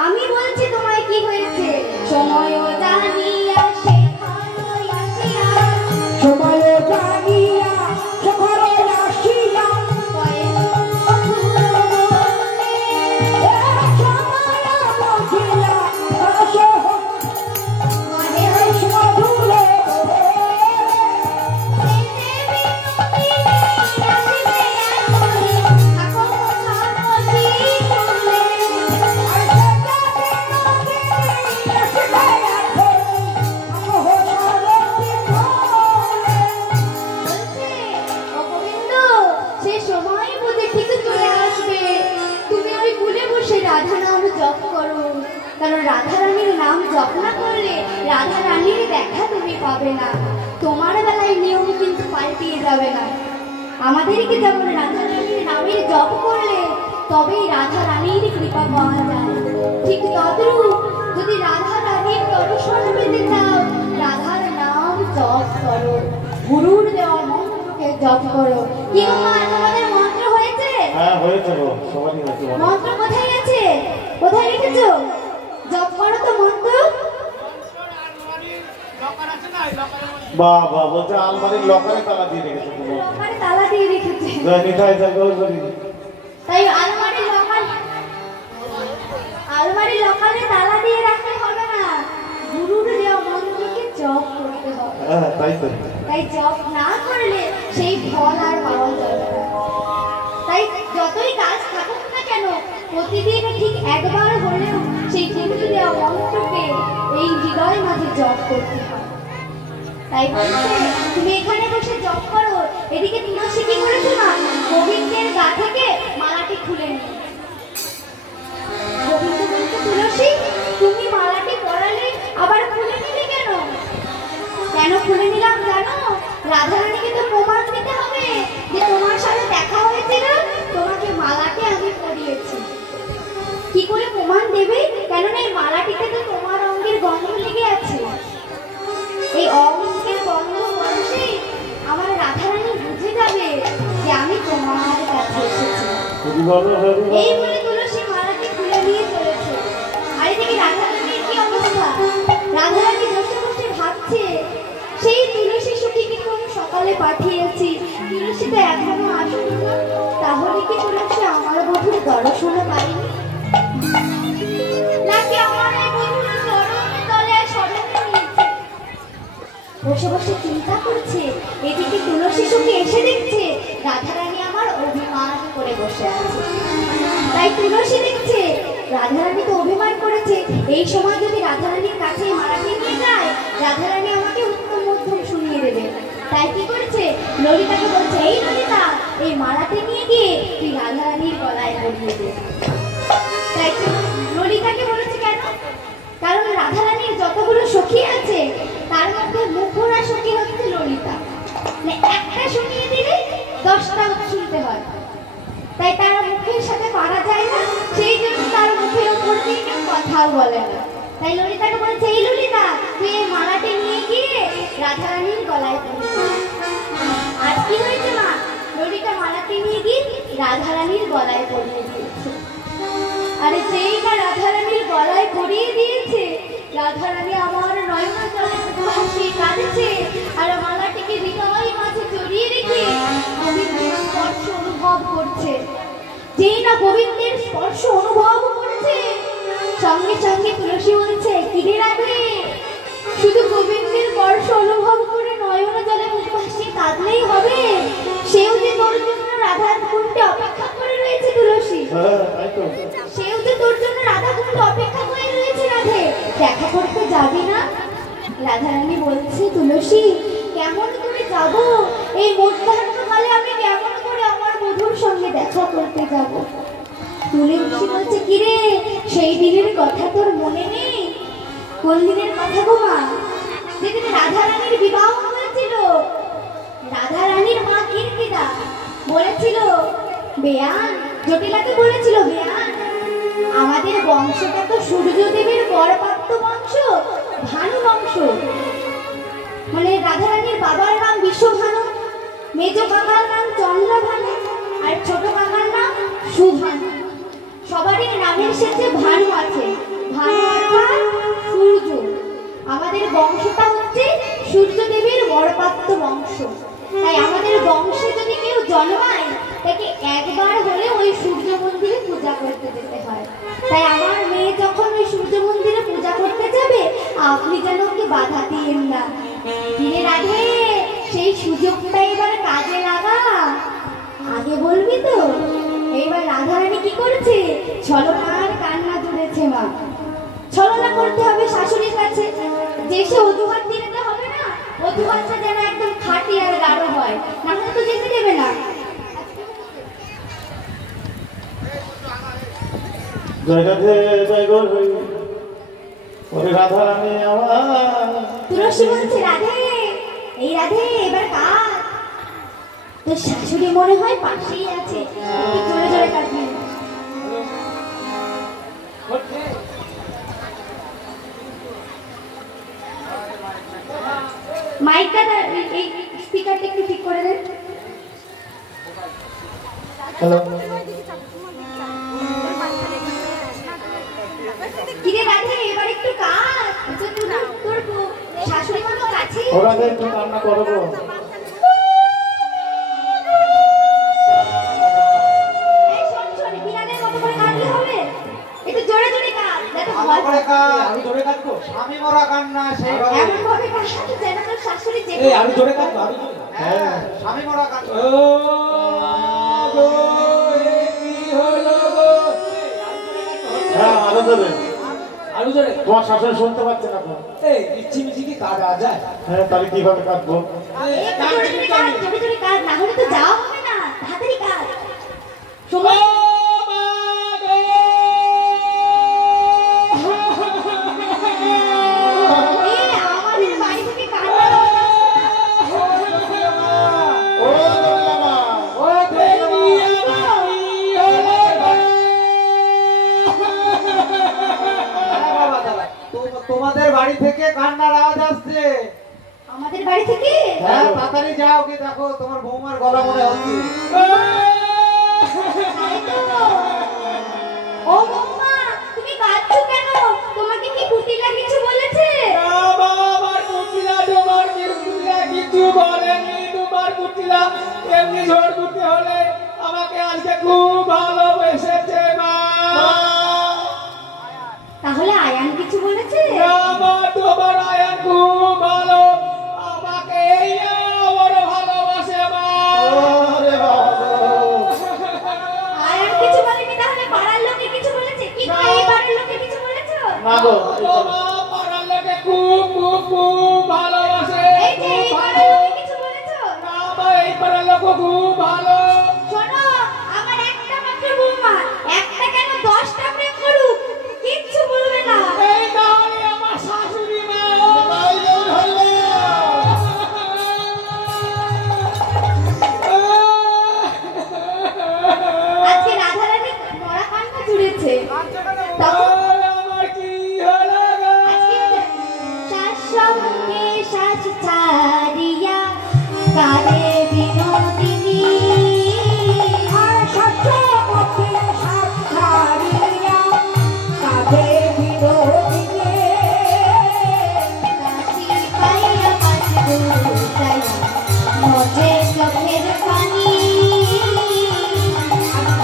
আমি বলছি তোমায় কি হয়েছে। সময় জানিয়া সে ঘরে আসিয়া, সময় জানিয়া সে ঘরে আসিয়া, রাধা নাম জপ করো, কারণ রাধা রানীর নাম জপ না করলে রাধা রানীর দেখা তুমি পাবে না। তোমার বেলায় নিয়ম কিন্তু পাল্টিয়ে যাবে না। আমাদেরকে যেমন রাধা রানীর নামের জপ করলে তবেই রাধা রানীর কৃপা পাওয়া যায়, ঠিক তদ্রূপ যদি রাধা রানীর দর্শন পেতে চাও রাধার নাম জপ করো, গুরুর দেওয়া মন্ত্রকে জপ করো। কি মা তোমাদের মন্ত্র হয়েছে? হ্যাঁ হয়েছে গো, সবারই হয়েছে। মন্ত্র কোথায় আছে? কোথায় রেখেছো? জপ করো তো মন্ত্র। বাবা বলছে আলমারির লকারে তালা দিয়ে রেখেছে। লকারে তালা দিয়ে রেখেছে। নিতাই যাই গো করি। তাই আলমারির লকারে তালা দিয়ে রাখতে হবে না, গুরুর দেওয়া মন্ত্রকে জপ করতে হবে। হ্যাঁ তাই তো। তাই জপ না করলে সেই ফল আর পাওয়া যাবে না। তাই যতই কাজ থাকুক না কেন প্রতিদিন ঠিক একবার হলেও সেই গুরুর দেওয়া মন্ত্রকে এই হৃদয় মাঝে জপ করতে হয়। তাই বলছে তুমি এখানে বসে জপ করো। এদিকে তুলসী কি করেছো না, গোবিন্দের গা থেকে মালাটি খুলে নিয়ে। গোবিন্দ বলছে তুলসী তুমি মালাটি পরালে আবার খুলে নিলে কেন? কেন খুলে নিলাম জানো? রাধারানীকে তো প্রমাণ দিতে হবে যে তোমার সাথে দেখা হয়েছিল, তোমাকে মালাটি আমি পরিয়েছি। কি করে প্রমাণ দেবে? কেননা এই মালাটিতে তো তোমার অঙ্গের গন্ধ লেগে আছে। এই অঙ্গের গন্ধ পরশে আমার রাধারানী বুঝে যাবে যে আমি তোমার কাছে এসেছি। এই বলে তুলসী মালাটি খুলে নিয়ে চলেছে। আর এদিকে রাধারানীর কি অবস্থা? রাধারানী বসে বসে ভাবছে সেই তুলসী সখীকে কোন সকালে পাঠিয়েছি, তুলসী তো এখনো আসেনি, তাহলে কি তুলসী আমার বধূর দর্শন পাইনি? নাকি আমার এই বধূর চরণে তলে শরণে নিয়েছে? বসে বসে চিন্তা করছে। এদিকে তুলসী সখী এসে দেখছে রাধারানী আমার অভিমান করে বসে আছে। তাই তুলসী দেখছে রাধারানী তো অভিমান করেছে, এই সময় যদি রাধারানীর কাছে মালাটি নিয়ে যায় রাধারানী আমাকে উত্তম মধ্যম শুনিয়ে দেবে। তাই কি করেছে, ললিতাকে বলছে এই ললিতা এই মালাটি নিয়ে গিয়ে তুই রাধারানীর গলায় পরিয়ে দে। তাই ললিতাকে বলেছে কেন? কারণ রাধারানীর যতগুলো সখী আছে তার মধ্যে মুখরা সখী হচ্ছে ললিতা, মানে একটা শুনিয়ে দিলে 10টা শুনতে হয়। তাই তার মুখের সাথে পারা যায় না, সেই জন্য তার মুখের উপর দিয়ে কেউ কথাও বলে না। তাই ললিতাকে বলেছে এই ললিতা তুই এই মালাটি নিয়ে গিয়ে রাধারানীর গলায় পরিয়ে দে। আর কি হয়েছে মা, ললিতা মালাটি নিয়ে গিয়ে রাধারানীর গলায় পরিয়ে দিয়েছে। আরে যেই না রাধারানীর গলায় পরিয়ে দিয়েছে রাধারানী আমার নয়ন জলে হাসি কাঁদছে আর মালাটিকে হৃদয় মাঝে জড়িয়ে রেখে গোবিন্দের স্পর্শ অনুভব করছে। যেই না গোবিন্দের স্পর্শ অনুভব করছে সঙ্গে সঙ্গে তুলসী বলছে কিরে রাধে, শুধু গোবিন্দের স্পর্শ অনুভব করে নয়ন জলে মুখ হাসি কাঁদলেই হবে? সেও যে তোর জন্য রাধার কুণ্ডে অপেক্ষা করে রয়েছে তুলসী, সেও যে তোর জন্য রাধা কুণ্ডে অপেক্ষা করে রয়েছে। রাধে দেখা করতে যাবি না? রাধারানী বলছে তুলসী কেমন করে যাব, এই মধ্যাহ্নকালে আমি কেমন করে আমার বধূর সঙ্গে দেখা করতে যাব? তুলসী বলছে কিরে সেই দিনের কথা তোর মনে নেই? কোন দিনের কথা গো মা? যেদিন রাধারানীর বিবাহ হয়েছিল। রাধারানীর মা কীর্তিদা বলেছিল বেয়ান, জটিলাকে বলেছিল বেয়ান আমাদের বংশটা তো সূর্যদেবের বরপ্রাপ্ত বংশ, ভানু বংশ। মানে রাধারানীর বাবার নাম বিশ্বভানু, মেজ কাকার নাম চন্দ্রভানু, আর ছোট কাকার নাম সুভানু। সবারই নামের শেষে ভানু আছে। ভানু অর্থাৎ সূর্য। আমাদের বংশটা হচ্ছে সূর্য দেবীর বরপাত্র বংশ। তাই আমাদের বংশে যদি কেউ জন্মায় তাকে একবার হলে ওই সূর্য মন্দিরে পূজা করতে যেতে হয়। তাই আমার মেয়ে যখন ওই সূর্য মন্দিরে পূজা করতে যাবে আপনি যেন ওকে বাধা দিয়েন না। ধীরে রাধে, সেই সুযোগটা এবার কাজে লাগা। আগে বলবি তো? এইবার রাধারানী কি করেছে? ছলনার কান্না জুড়েছে মা। ছলনা করতে হবে শাশুড়ির কাছে, যে সে অজুহাত দিতে হবে না। অজুহাতটা যেন একদম খাঁটি আর গাঢ় হয়, না হলে তো যেতে দেবে না। জয় রাধে, জয় গৌর হরি। ওরে রাধা রানী আমার। তুলসী বলছে রাধে, এই রাধে এবার কাজ। তোর শাশুড়ি মনে হয় পাশেই আছে, একটু জোরে জোরে কাটবি। মাইকটা এই স্পিকারটা একটু ঠিক করে দেন। হ্যালো, কিরে রাধে, এবার একটু কাজ। তোর শাশুড়ি কোনো কাছে? ওরা একটু কান্না করবো। এই শোন শোন, বিড়ালের মতো করে কাটলে হবে? একটু জোরে জোরে কাজ, দেখো ভালো ভয় করে পাবে। কাজ। আমি জোরে কাটবো। স্বামী মরা কান্না সেইভাবে। এমন ভাবে কাটতে যেন তোর শাশুড়ি যে এই আমি জোরে কাটবো, আমি জোরে। হ্যাঁ, স্বামী মরা কান্না। ও গো, এ কি হলো গো? হ্যাঁ, আরো দেবে। আরো জোরে। তোমার শাশুড়ি শুনতে পাচ্ছে না তো। এই মিছি মিছি কি কাটা যায়? হ্যাঁ, তাহলে কিভাবে কাটবো? একটু জোরে জোরে কাজ, জোরে জোরে কাজ, না হলে তো যাওয়া হবে না। তাড়াতাড়ি কাজ। ও সময় মা গো! এই আমাদের বাড়ি থেকে কান্না আসছে। ও দুর্গা মা, ও দেবী আমার কি হলো গো? হ্যাঁ বাবা, দাদা। তোমাদের বাড়ি থেকে কান্নার আওয়াজ আসছে। আমাদের বাড়ি থেকে? হ্যাঁ, তাড়াতাড়ি যাও, কি দেখো তোমার বৌমার গলা মনে হচ্ছে। তাই তো। ও বৌমা, তুমি কাঁদছো কেন? তোমাকে কি কুটিলা কিছু বলেছে? বাবা, আমার কুটিলা তোমার কিছু বলেনি। তোমার কুটিলা এমনি ঝড় করতে হলে আমাকে আজকে খুব ভালোবেসেছে মা। তাহলে আয়ান কিছু বলেছে? বাবা, তোমার আয়ান খুব ভালো, আমাকে এই বড় ভালোবাসে মা। ওরে বাবা। আয়ান কিছু বলেনি, তাহলে পাড়ার লোকে কিছু বলেছে? কি গো, এই পাড়ার লোকে কিছু বলেছো? না গো, তোমার পাড়ার লোকে খুব খুব খুব ভালোবাসে। এই যে এই পাড়ার লোকে কিছু বলেছো? বাবা, এই পাড়ার লোক খুব ভালো। শোনো, আমার একটা মাত্র বৌমা, একটা কেন 10টা প্রেম করুক, কিচ্ছু বলবে না। এই তাহলে আমার শাশুড়ি মা। তাই গৌর হরি। আজকে রাধারানী মরা কান্না জুড়েছে। তখন আমার কি হলো গো? শাশ্বকে শাস ছাড়িয়া কালে বিনোদিনী আর সত্য পথে সাপ ছাড়িয়া কাঁধে বিনোদিনী। কাশি পাইয়া কাশি গুরুতাইয়া মজে চোখের পানি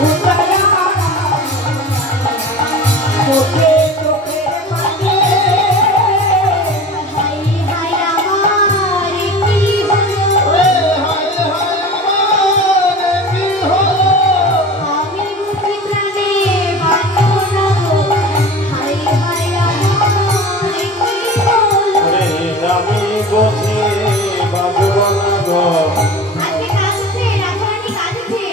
উতলা চোখে চোখে পানি। হাই হাই আমার কি হলো, আমি বুঝি প্রাণে বাঁচো না গো, হাই হাই আমার কি হলো। আমি বসে বাবু না গো। আজকে কাঁদছে, রাধারানী কাঁদছে।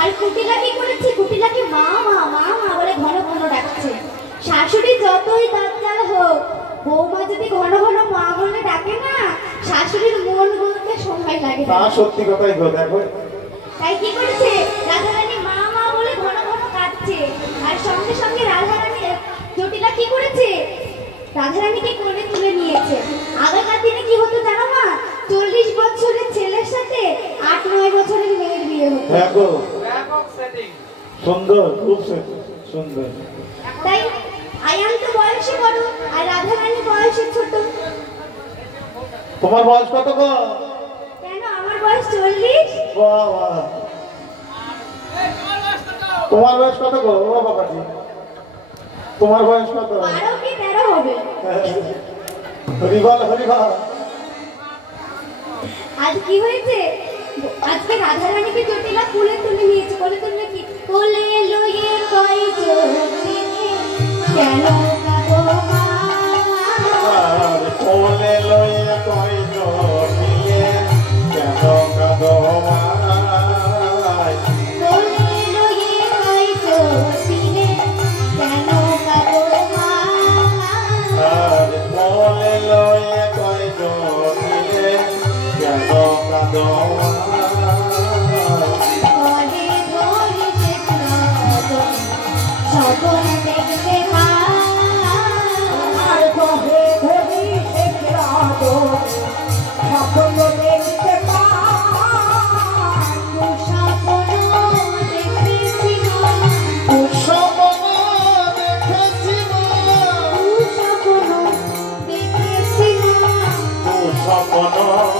আর কুটিলা কি করেছে? কুটিলাকে মা মা মা মা বলে ঘন ঘন ডাকছে। শাশুড়ি যতই দাঁতজাল হোক, বৌমা যদি ঘন ঘন মা বলে ডাকে না, শাশুড়ির মন বলতে সময় লাগে তা না। সত্যি কথাই গো, দেখো। তাই কি করেছে? রাধারানী মা মা বলে ঘন ঘন কাঁদছে। আর সঙ্গে সঙ্গে রাধারানী জটিলা কি করেছে? রাধারানীকে কোলে তুলে নিয়েছে। আগেকার দিনে কি হতো জানো মা? 40 বছরের ছেলের সাথে 8-9 বছরের মেয়ের বিয়ে হতো। হ্যাঁ গো, দেখো সুন্দর, খুব সুন্দর। তাই আয়ান তো বয়সে বড় আর রাধা রানী বয়সে ছোট। তোমার বয়স কত গো? কেন আমার বয়স 40। বাহ বাহ। তোমার বয়স কত গো? ও বাবাজি, তোমার বয়স কত? 12 কি 13 হবে। হরিবল হরিবল। আজ কি হয়েছে? আজকে রাধা রানীকে জটিলা কোলে তুলে নিয়েছে। কোলে তুলে কি? কোলে লয়ে কই চলছে কেন কাঁদো মা? আর কোলে লইয়া কই জটিলে কেন কাঁদো মা? কোলে লয়ে কই চলছিলে কেন কাঁদো মা? আর কোলে লইয়া কই জটিলে কেন কাঁদো মা? ঘরে ঘরে স্বপ্ন দেখতে আর ঘরে ঘরে স্বপ্ন দেখতে স্বপ্ন দেখেছি মা।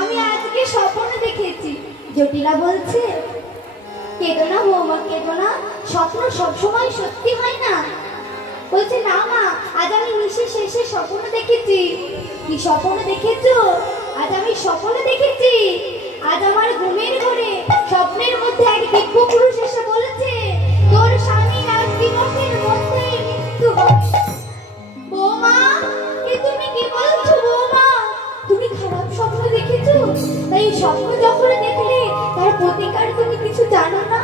আমি আজকে স্বপ্ন দেখেছি। জটিলা বলছে কেঁদো না বৌমা, কেঁদো না, স্বপ্ন সবসময় সত্যি হয় না। বলছে না মা, আজ আমি নিশি শেষে স্বপ্ন দেখেছি। কি স্বপ্ন দেখেছো? আজ আমি স্বপ্ন দেখেছি আজ আমার ঘুমের ঘরে স্বপ্নের মধ্যে এক দিব্য পুরুষ এসে বলেছে তোর স্বামীর আজ দিবসের মধ্যেই মৃত্যু হবে। বৌমা, এ তুমি কি বলছো বৌমা? তুমি খারাপ স্বপ্ন দেখেছো? তাই স্বপ্ন যখন দেখলে তার প্রতিকার তুমি কিছু জানো না?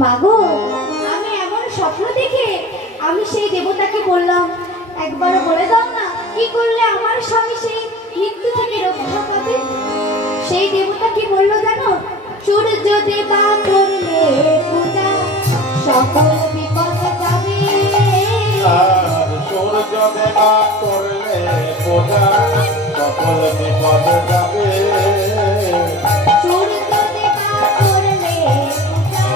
মাগো, আমি এমন স্বপ্ন দেখে আমি সেই দেবতাকে বললাম একবার বলে দাও না কি করলে আমার স্বামী সেই মৃত্যু থেকে রক্ষা পাবে। সেই দেবতা কি বললো জানো? সূর্য দেবা করলে পূজা সকল বিপদ যাবে। আর সূর্য দেবা করলে পূজা সকল বিপদ যাবে। সূর্য দেবা করলে পূজা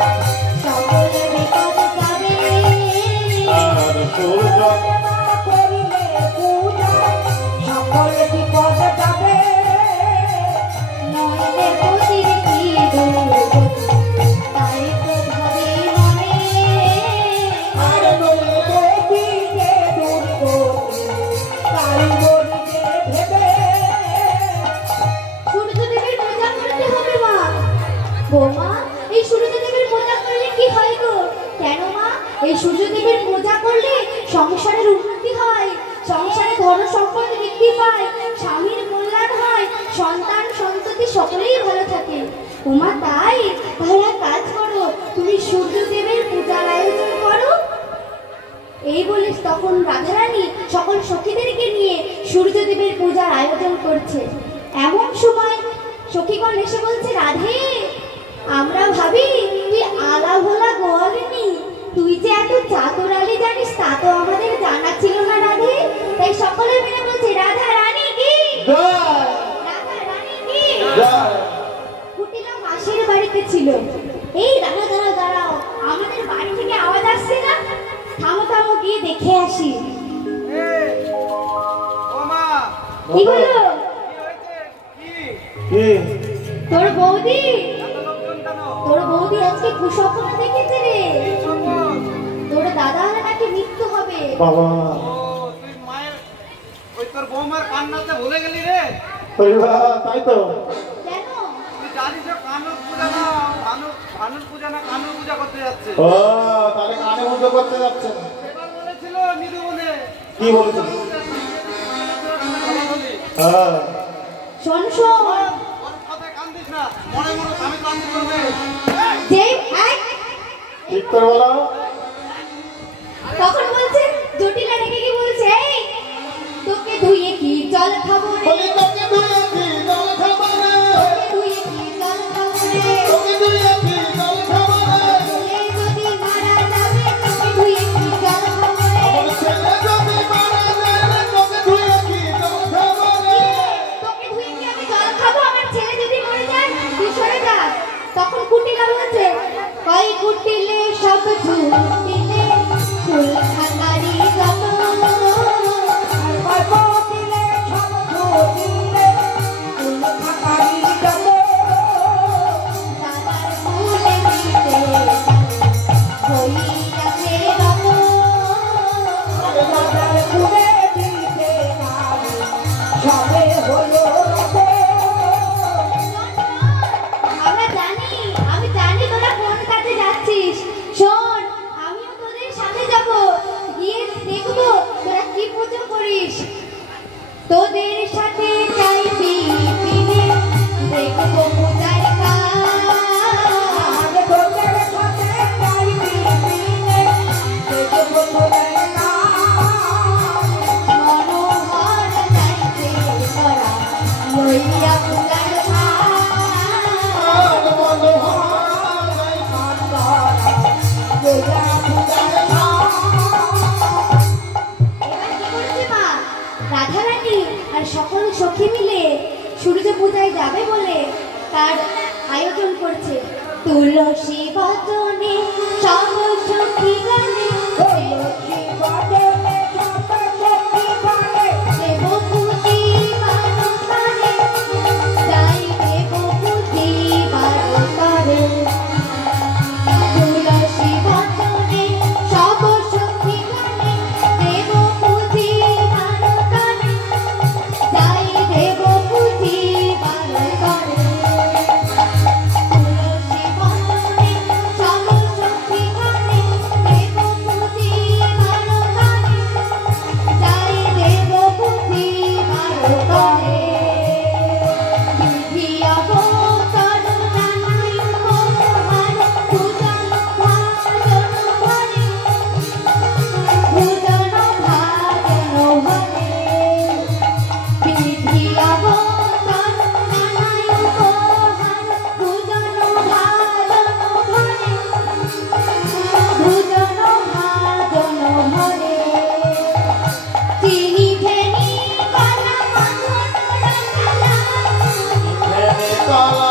সকল বিপদ যাবে। আর সূর্য নইলে পতির কি দুর্গতি, তাই তো ভাবে মনে। সূর্যদেবের পূজা করতে হবে মা। বৌমা, এই সূর্যদেবের পূজা করলে কি হয় গো? কেন মা? এই সূর্যদেবের পূজা করলে সংসারের উন্নতি হয়, সংসারে ধন সম্পদ বৃদ্ধি পায়, স্বামীর কল্যাণ হয়, সন্তান সন্ততি সকলেই ভালো থাকে। ওমা তাই? তাহলে এক কাজ করো, তুমি সূর্যদেবের পূজার আয়োজন করো। এই বলে তখন রাধারানী সকল সখীদেরকে নিয়ে সূর্যদেবের পূজার আয়োজন করছে। এমন সময় সখীগণ এসে বলছে রাধে, আমরা ভাবি তুই আলা ভোলা গোয়ালিনী, তুই যে এত চাতুরালি জানিস তা তো আমাদের জানা ছিল না রাধে। তাই সকলে মিলে বলছে রাধা রানী কি জয় রাধা রানী কি জয়। কুটিলা মাসির বাড়িতে ছিল। এই দাঁড়াও দাঁড়াও দাঁড়াও, আমাদের বাড়ি থেকে আওয়াজ আসছে না? থামো থামো, গিয়ে দেখে আসি। কি হলো? কি তোর বৌদি আজকে কুস্বপ্ন দেখেছে রে। তোর দাদা নাকি মৃত্যু হবে। বাবা, তুই মায়ের ওই তোর বৌমার কান্নাতে ভুলে গেলি রে। তাই তো। কেন? তুই জানিস কানুর পূজা না ভানুর পূজা না কানুর পূজা করতে যাচ্ছে। ও তাহলে কানে পুজো করতে যাচ্ছেন। এবার বলেছিল নিদু বলে। কি বলেছিল? বলি হ্যাঁ, শোন শোন, ওর কথায় কান দিস না, মনে মনে স্বামী কান্দি করবে। যে ঠিক করে বলো। তখন বলছে জটিলা রেখে কি বলছে, এই তোকে ধুয়ে কি জল খাবো রে, বলি তোকে ধুয়ে কি জল খাবো রে, তোকে ধুয়ে কি জল খাবো রে, তোকে ধুয়ে লইয়া ফুলার আর মনোহর নাই কান্দারা লইয়া ফুলার এবার কি করেছে মা? রাধারানী আর সকল সখী মিলে সূর্য পূজায় যাবে বলে তার আয়োজন করছে। তুলসী বচনে সব সখী গানে তুলসী বদনে সব সখী গানে দেব পুঁজি বারো তারে, যাই দেব পুঁজি বারো তারে। তুলসী বচনে সব সখী গানে দেব পুঁজি বারো তারে, যাই দেব পুঁজি বারো তারে। তুলসী বচনে সব সখী গানে দেব পুঁজি বারো তারে, যাই দেব পুঁজি বারো তারে। বিধি অবতার নানাই উপহার পূজন ভাজন ভরে, পূজন ভাজন ভরে। বিধি অবতার নানাই উপহার পূজন ভাজন ভরে, পূজন ভাজন ভরে। চিনি ফেনি কলা মাখন রসালা, ভেনে কলা